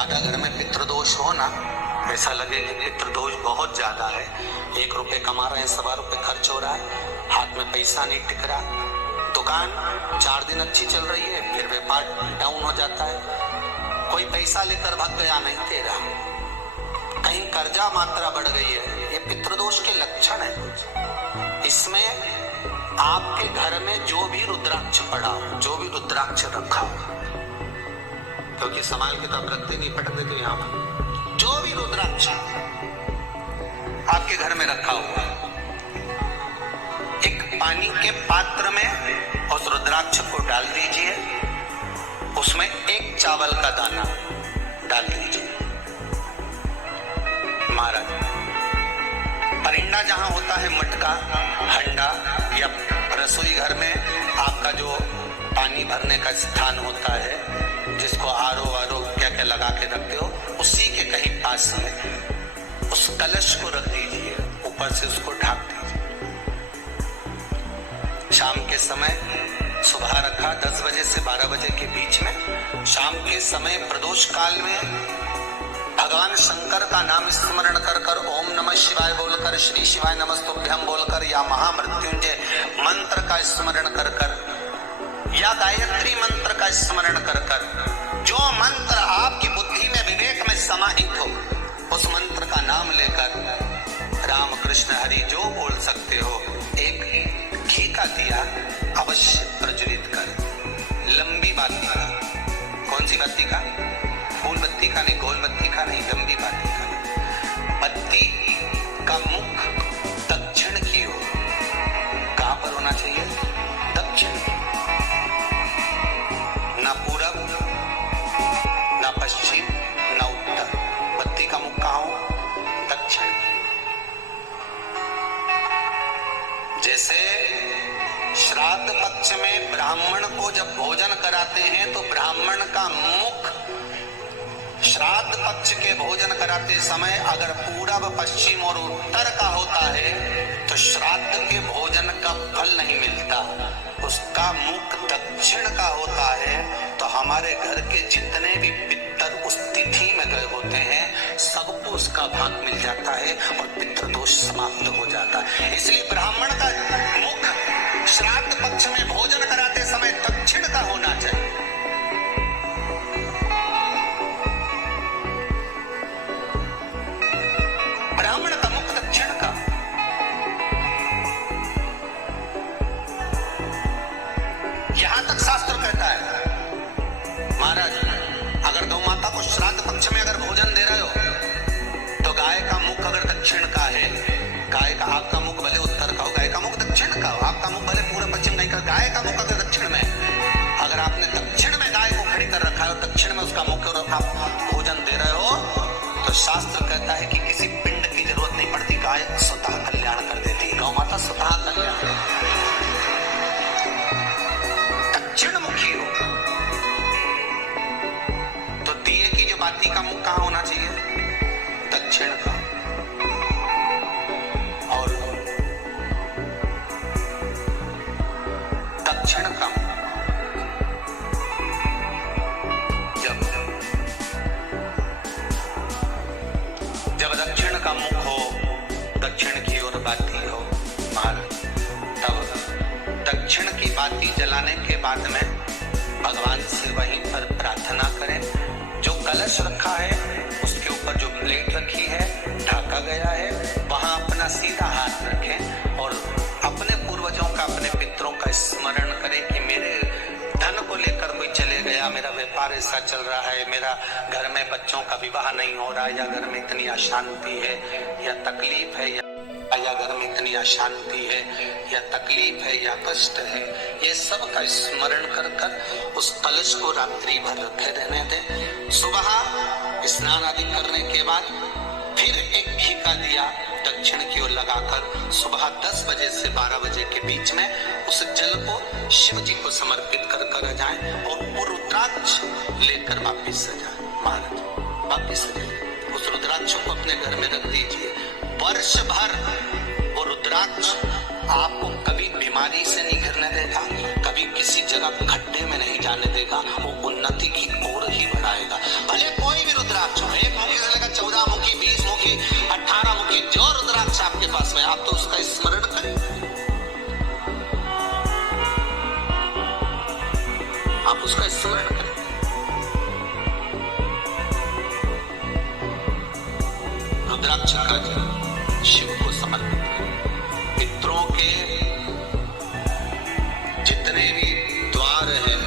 ज्यादा घर में पितृदोष हो ना, ऐसा लगे कि पितृदोष बहुत ज्यादा है। 1 रुपए कमा रहे हैं, 1.25 रुपए खर्च हो रहा है, हाथ में पैसा नहीं टिक रहा, दुकान 4 दिन अच्छी चल रही है, फिर व्यापार डाउन हो जाता है, कोई पैसा लेकर भाग गया नहीं दे रहा, कहीं कर्जा मात्रा बढ़ गई है, ये पितृदोष के लक्षण है। इसमें आपके घर में जो भी रुद्राक्ष पड़ा हो, जो भी रुद्राक्ष रखा हो, क्योंकि संभाल के तो आप रखते नहीं, पटक देते यहाँ पर, जो भी रुद्राक्ष आपके घर में रखा हुआ, एक पानी के पात्र में उस रुद्राक्ष को डाल दीजिए, उसमें 1 चावल का दाना डाल दीजिए। महाराज, परिंदा जहां होता है, मटका, हंडा या रसोई घर में आपका जो पानी भरने का स्थान होता है, जिसको आरो क्या क्या लगा के रखते हो, उसी के कहीं पास में उस कलश को रख दीजिए, ऊपर से उसको ढक दीजिए। शाम के समय, सुबह रखा 10 बजे से 12 बजे के बीच में, शाम के समय प्रदोष काल में भगवान शंकर का नाम स्मरण कर कर, ओम नमः शिवाय बोलकर, श्री शिवाय नमस्तुभ्यम बोलकर, या महामृत्युंजय मंत्र का स्मरण कर कर, या गायत्री मंत्र का स्मरण कर कर, जो मंत्र आपकी बुद्धि में, विवेक में समाहित हो, उस मंत्र का नाम लेकर राम कृष्ण हरि जो बोल सकते हो, एक घी का दिया अवश्य प्रज्वलित कर, लंबी बाती का, कौन सी बाती का, फूल बत्ती का नहीं, गोल बत्ती का नहीं, लंबी बाती का, बत्ती का मुख दक्षिण की ओर, कहां पर होना चाहिए, दक्षिण, ना पूरब, ना पश्चिम, ना उत्तर, बत्ती का मुख कहां हो, दक्षिण। जैसे श्राद्ध पक्ष में ब्राह्मण को जब भोजन कराते हैं तो ब्राह्मण का मुख श्राद्ध पक्ष के भोजन कराते समय अगर पूरब, पश्चिम और उत्तर का होता है तो श्राद्ध के भोजन का फल नहीं मिलता, उसका मुख दक्षिण का होता है तो हमारे घर के जितने भी पितर उस तिथि में गए होते हैं सबको उसका भाग मिल जाता है और पितृदोष समाप्त हो जाता है। इसलिए ब्राह्मण का मुख श्राद्ध पक्ष में भोजन कराते समय दक्षिण का होना चाहिए। ब्राह्मण का मुख दक्षिण का। यहां तक शास्त्र कहता है, महाराज अगर गौ माता को श्राद्ध पक्ष में अगर भोजन दे रहे हो तो गाय का मुख अगर दक्षिण का है, गाय का, आपका मुख भले उत्तर का हो, गाय का मुख दक्षिण का हो, आपका मुख भले पूर्व पश्चिम नहीं का, गाय का मुख अगर दक्षिण में, अगर आपने दक्षिण में गाय को खड़ी कर रखा है और दक्षिण में उसका मुख और आप भोजन दे रहे हो तो शास्त्र कहता है कि किसी पिंड की जरूरत नहीं पड़ती, गाय स्वतः कल्याण कर देती है, गौ माता स्वतः कल्याण। दक्षिण मुखी हो तो दिए की जो बाती का मुख कहां होना चाहिए, दक्षिण का। और दक्षिण का जब दक्षिण का मुख हो, दक्षिण की ओर बाती हो महाराज, तब दक्षिण की बाती जलाने के बाद में भगवान से वहीं पर प्रार्थना करें। जो कलश रखा है उसके ऊपर जो प्लेट रखी है, ढका गया है, वहां अपना सीधा हाथ रखें और अपने पूर्वजों का, अपने पितरों का स्मरण करें कि मेरे धन को लेकर कोई चले गया, मेरा व्यापार ऐसा चल रहा है, मेरा घर में बच्चों का विवाह नहीं हो रहा है, या घर में इतनी अशांति है या तकलीफ है, या घर में इतनी अशांति है या तकलीफ है या कष्ट है, ये सब का स्मरण कर कर उस कलश को रात्रि भर रखे रहने दें। सुबह स्नान आदि करने के बाद फिर एक घी का दिया दक्षिण की ओर लगाकर सुबह 10 बजे से 12 बजे के बीच में उस जल को शिव जी को समर्पित कर कर जाएं और वो रुद्राक्ष लेकर वापिस जाएं। महाराज वापिस जाएं, उस रुद्राक्ष को अपने घर में रख दीजिए। वर्ष भर वो रुद्राक्ष आपको कभी बीमारी से नहीं घिरने देगा, कभी किसी जगह गड्ढे में नहीं जाने देगा, वो उन्नति की ओर ही बढ़ाएगा। भले कोई भी रुद्राक्ष स्मरण करें। रुद्राक्ष का जल शिव को समर्पित करें। पितरों के जितने भी द्वार हैं,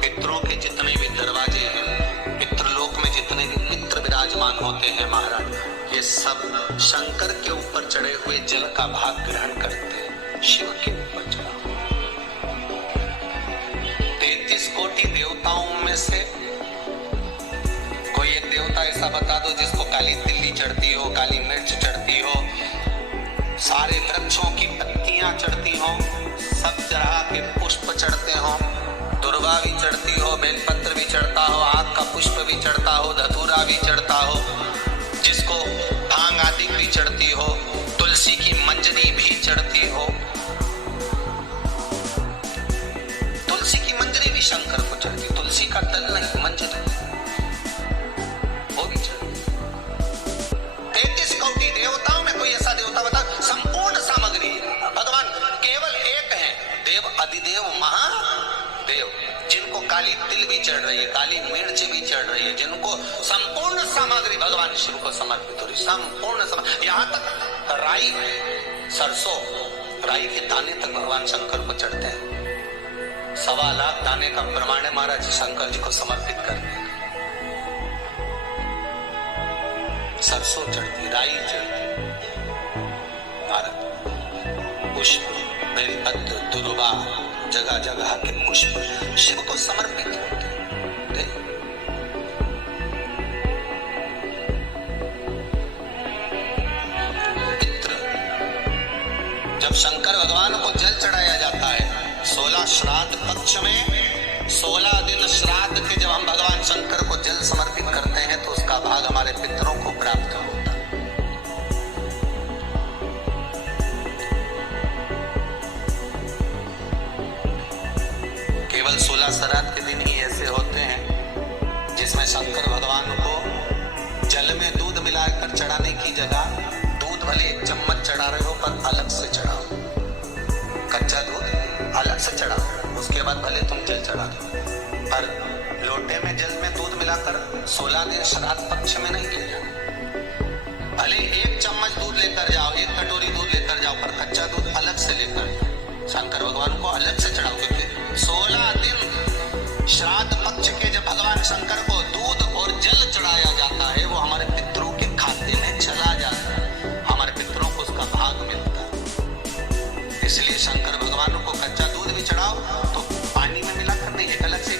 पितरों के जितने भी दरवाजे हैं, पितृलोक में जितने भी पितृ विराजमान होते हैं महाराज, ये सब शंकर के ऊपर चढ़े हुए जल का भाग ग्रहण करते हैं। शिव के ऊपर चढ़ा 33 कोटि देवताओं में से कोई एक देवता ऐसा बता दो जिसको काली तिल्ली चढ़ती हो, काली मिर्च चढ़ती हो, सारे वृक्षों की पत्तियां चढ़ती हो, सब तरह के पुष्प चढ़ते हो, दुर्वा भी चढ़ती हो, बेलपत्र भी चढ़ता हो, आग का पुष्प भी चढ़ता हो, धतूरा भी चढ़ता हो, जिसको भांग आदि भी चढ़ती हो, तुलसी की मंजरी भी चढ़ती हो। तुलसी की मंजरी भी शंकर को चढ़ती, तुलसी का दल नहीं, मंजरी वो भी चढ़ती। 33 कोटि देवताओं में कोई ऐसा देवता बता, संपूर्ण सामग्री भगवान केवल एक है, देव अधिदेव महादेव, जिनको काली तिल भी चढ़ रही है, काली मिर्च भी चढ़ रही है, जिनको संपूर्ण सामग्री भगवान शिव को समर्पित हो रही, संपूर्ण यहाँ तक राई, सरसों, राई के दाने तक भगवान शंकर को चढ़ते हैं। 1.25 लाख दाने का प्रमाण है महाराज शंकर जी को समर्पित करने का। सरसों चढ़ती, राई चढ़ती, पुष्प, बेलपत्र, दुर्वा, जगह जगह के पुष्प शिव को समर्पित होते हैं। पितृ, जब शंकर भगवान को जल चढ़ाया जाता है 16 श्राद्ध पक्ष में, 16 दिन श्राद्ध के जब हम भगवान शंकर को जल समर्पित करते हैं तो उसका भाग हमारे पितरों को प्राप्त होता है। केवल 16 श्राद्ध के दिन ही ऐसे होते हैं जिसमें शंकर भगवान को जल में दूध मिलाकर चढ़ाने की जगह दूध भले 1 चम्मच चढ़ा रहे हो पर अलग से चढ़ाओ, कच्चा दूध अलग से चढ़ाओ, उसके बाद भले तुम जल चढ़ा दो, पर लोटे में जल में दूध मिलाकर 16 दिन श्राद्ध पक्ष में नहीं ले जाना। भले 1 चम्मच दूध लेकर जाओ, 1 कटोरी दूध लेकर जाओ, पर कच्चा दूध अलग से लेकर शंकर भगवान को अलग से चढ़ाओ, क्योंकि 16 दिन श्राद्ध पक्ष के जब भगवान शंकर को दूध और जल चढ़ाया जाता है वो हमारे पितरों के खाते में चला जाता है, हमारे पितरों को उसका भाग मिलता है। इसलिए शंकर भगवान को कच्चा दूध भी चढ़ाओ तो पानी में मिलाकर नहीं, एक अलग से